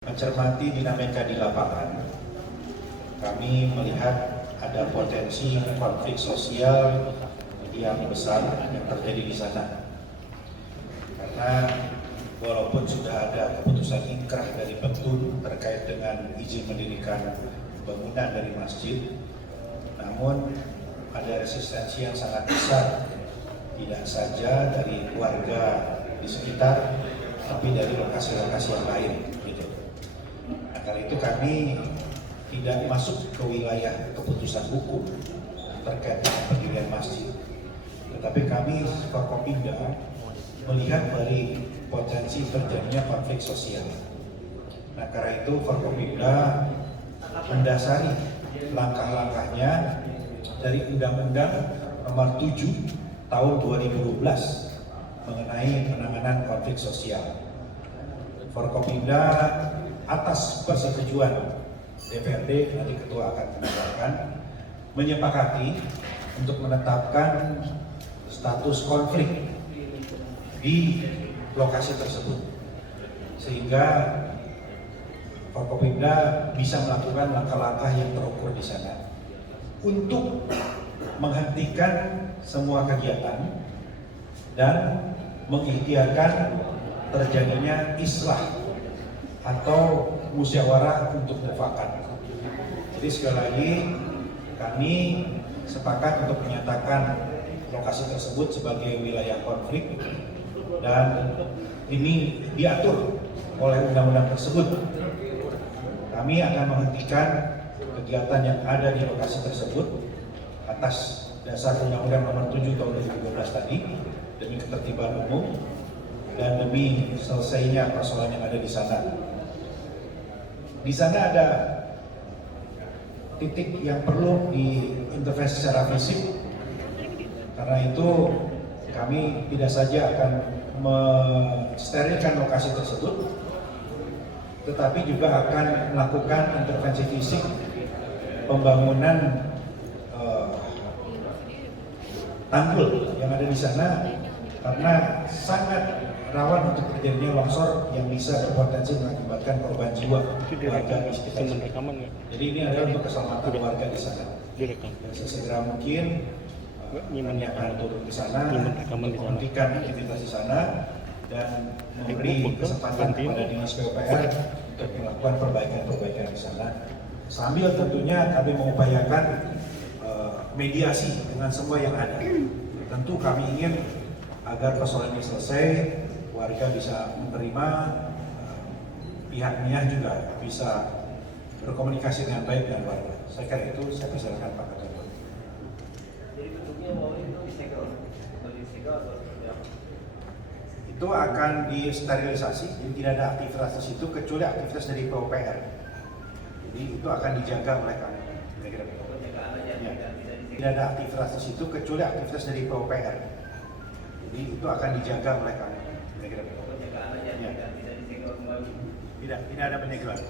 Mencermati dinamika di lapangan, kami melihat ada potensi konflik sosial yang besar yang terjadi di sana. Karena walaupun sudah ada keputusan inkrah dari Petun terkait dengan izin mendirikan bangunan dari masjid, namun ada resistensi yang sangat besar, tidak saja dari warga di sekitar, tapi dari lokasi-lokasi yang lain. Karena itu kami tidak masuk ke wilayah keputusan hukum terkait dengan pendirian masjid. Tetapi kami Forkopimda melihat dari potensi terjadinya konflik sosial. Nah, karena itu Forkopimda mendasari langkah-langkahnya dari Undang-Undang Nomor 7 Tahun 2012 mengenai penanganan konflik sosial. Forkopimda atas persetujuan DPRD, nanti Ketua akan menambahkan, menyepakati untuk menetapkan status konflik di lokasi tersebut, sehingga Forkopimda bisa melakukan langkah-langkah yang terukur di sana untuk menghentikan semua kegiatan dan mengikhtiarkan terjadinya islah atau musyawarah untuk mufakat. Jadi sekali lagi kami sepakat untuk menyatakan lokasi tersebut sebagai wilayah konflik dan ini diatur oleh undang-undang tersebut. Kami akan menghentikan kegiatan yang ada di lokasi tersebut atas dasar Undang-Undang Nomor 7 Tahun 2012 tadi demi ketertiban umum dan demi selesainya persoalan yang ada di sana. Di sana ada titik yang perlu diintervensi secara fisik. Karena itu kami tidak saja akan mensterilkan lokasi tersebut, tetapi juga akan melakukan intervensi fisik pembangunan tanggul yang ada di sana karena sangat rawan untuk terjadinya longsor yang bisa berpotensi mengakibatkan korban jiwa warga di sekitar. Jadi ini adalah untuk keselamatan warga di sana. Sesegera mungkin kami akan turun ke sana, menghentikan aktivitas di sana dan memberi kesempatan kepada Dinas PUPR untuk melakukan perbaikan-perbaikan di sana. Sambil tentunya kami mengupayakan mediasi dengan semua yang ada. Tentu kami ingin agar persoalan ini selesai, warga bisa menerima, pihak MIAH juga bisa berkomunikasi dengan baik dengan warga. Saya kira itu saya persilakan Pak Ketua. Jadi bentuknya bahwa itu disegel atau seperti apa? Itu akan disterilisasi, jadi tidak ada aktivitas di situ kecuali aktivitas dari PUPR. Jadi itu akan dijaga oleh kami. Tidak ada aktivitas di situ kecuali aktivitas dari PUPR. Jadi itu akan dijaga oleh kami. Tidak ada penyegelan.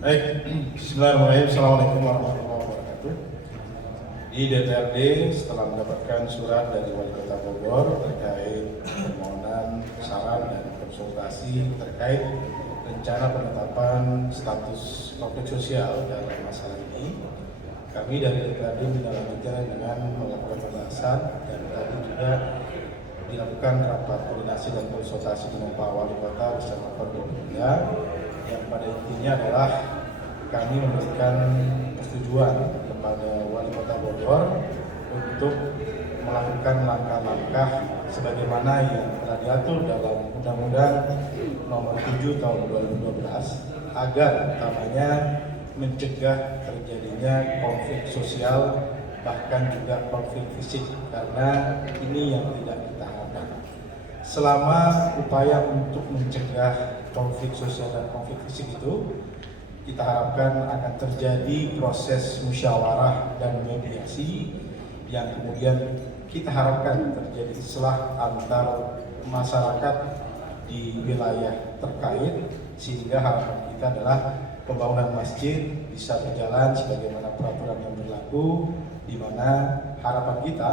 Baik, bismillahirrahmanirrahim. Assalamualaikum warahmatullahi wabarakatuh. Di DPRD setelah mendapatkan surat dari Wali Kota Bogor terkait permohonan saran dan konsultasi terkait rencana penetapan status konflik sosial dalam masalah ini, kami dari DPRD menindaklanjutinya dengan melakukan pembahasan dan tadi juga dilakukan rapat koordinasi dan konsultasi dengan Pak Wali Kota bersama Forkopimda yang pada intinya adalah kami memberikan persetujuan kepada Wali Kota Bogor untuk melakukan langkah-langkah sebagaimana yang telah diatur dalam Undang-Undang Nomor 7 Tahun 2012 agar utamanya mencegah terjadinya konflik sosial bahkan juga konflik fisik, karena ini yang tidak kita harapkan. Selama upaya untuk mencegah konflik sosial dan konflik fisik itu, kita harapkan akan terjadi proses musyawarah dan mediasi yang kemudian kita harapkan terjadi islah antar masyarakat di wilayah terkait, sehingga harapan kita adalah pembangunan masjid bisa berjalan sebagaimana peraturan yang berlaku, di mana harapan kita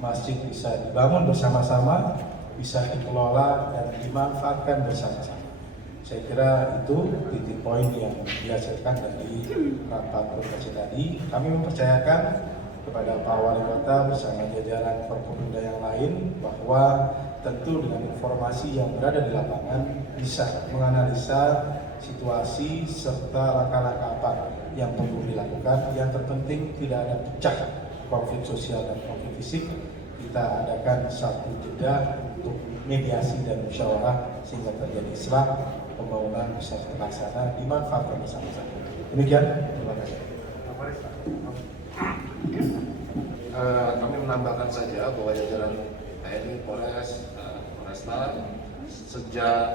masjid bisa dibangun bersama-sama, bisa dikelola dan dimanfaatkan bersama-sama. Saya kira itu titik poin yang dihasilkan dari rapat koordinasi tadi. Kami mempercayakan kepada Pak Wali Kota bersama jajaran Forkopimda yang lain bahwa tentu dengan informasi yang berada di lapangan bisa menganalisa situasi serta langkah-langkah apa yang perlu dilakukan. Yang terpenting tidak ada pecah konflik sosial dan konflik fisik. Kita adakan satu jeda untuk mediasi dan musyawarah sehingga terjadi islah, pembangunan bisa terlaksana, dimanfaatkan bersama-sama. Demikian, terima kasih. Kami menambahkan saja bahwa jajaran TNI, Polres, Polresta sejak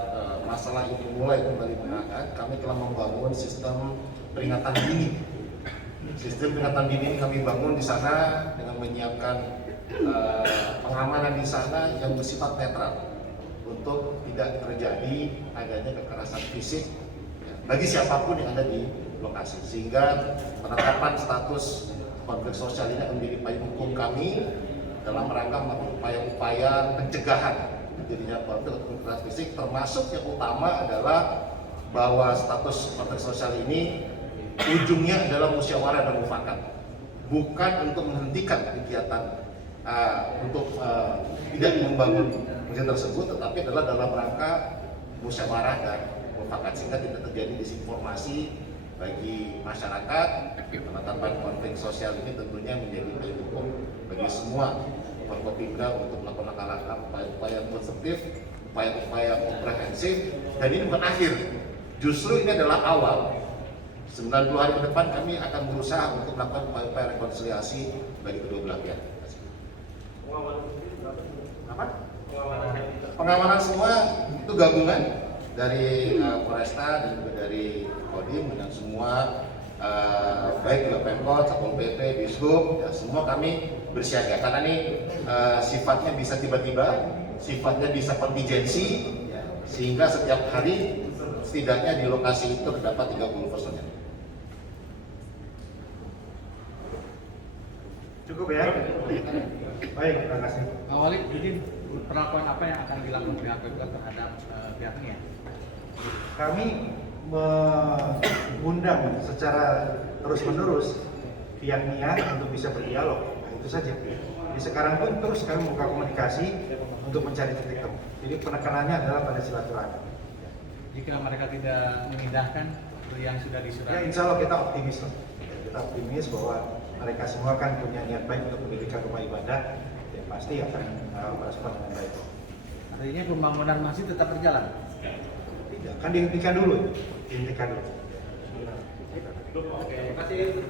masalah itu mulai kembali mengangkat, kami telah membangun sistem peringatan dini. Sistem peringatan dini kami bangun di sana dengan menyiapkan pengamanan di sana yang bersifat netral untuk tidak terjadi adanya kekerasan fisik bagi siapapun yang ada di lokasi, sehingga penetapan status konflik sosial ini akan menjadi payung hukum kami dalam rangka melakukan upaya-upaya pencegahan terjadinya konflik kekerasan fisik, termasuk yang utama adalah bahwa status konflik sosial ini ujungnya adalah musyawarah dan mufakat, bukan untuk menghentikan kegiatan untuk tidak membangun kegiatan tersebut, tetapi adalah dalam rangka musyawarah dan mufakat sehingga tidak terjadi disinformasi bagi masyarakat. Penetapan konflik sosial ini tentunya menjadi payung hukum bagi semua Forkopimda untuk melakukan langkah-langkah upaya-upaya konstruktif, upaya-upaya komprehensif, dan ini bukan akhir, justru ini adalah awal. 90 hari ke depan kami akan berusaha untuk melakukan upaya-upaya rekonsiliasi bagi kedua belah pihak. Pengamanan semua itu gabungan dari Polresta dan juga dari Kodim dan semua baik juga Pemkot, Satpol PP, Dishub, ya, semua kami bersiaga karena ini sifatnya bisa tiba-tiba, sifatnya bisa kontingensi, ya, sehingga setiap hari setidaknya di lokasi itu terdapat 30 personel. Cukup ya? Baik, terima kasih. Pak Wali, jadi perlakuan apa yang akan dilakukan pihak PPK terhadap pihaknya? Kami mengundang secara terus-menerus pihak NIA untuk bisa berdialog. Nah, itu saja. Jadi sekarang pun terus kami membuka komunikasi untuk mencari titik temu. Jadi penekanannya adalah pada silaturahmi. Jika mereka tidak mengindahkan yang sudah Ya, disurati, insya Allah kita optimis lah. Kita optimis bahwa mereka semua kan punya niat baik untuk mendirikan rumah ibadah, dan pasti akan merespon dengan baik. artinya pembangunan masjid tetap berjalan. Tidak, kan dihentikan dulu. Dihentikan dulu. Oke, terima kasih.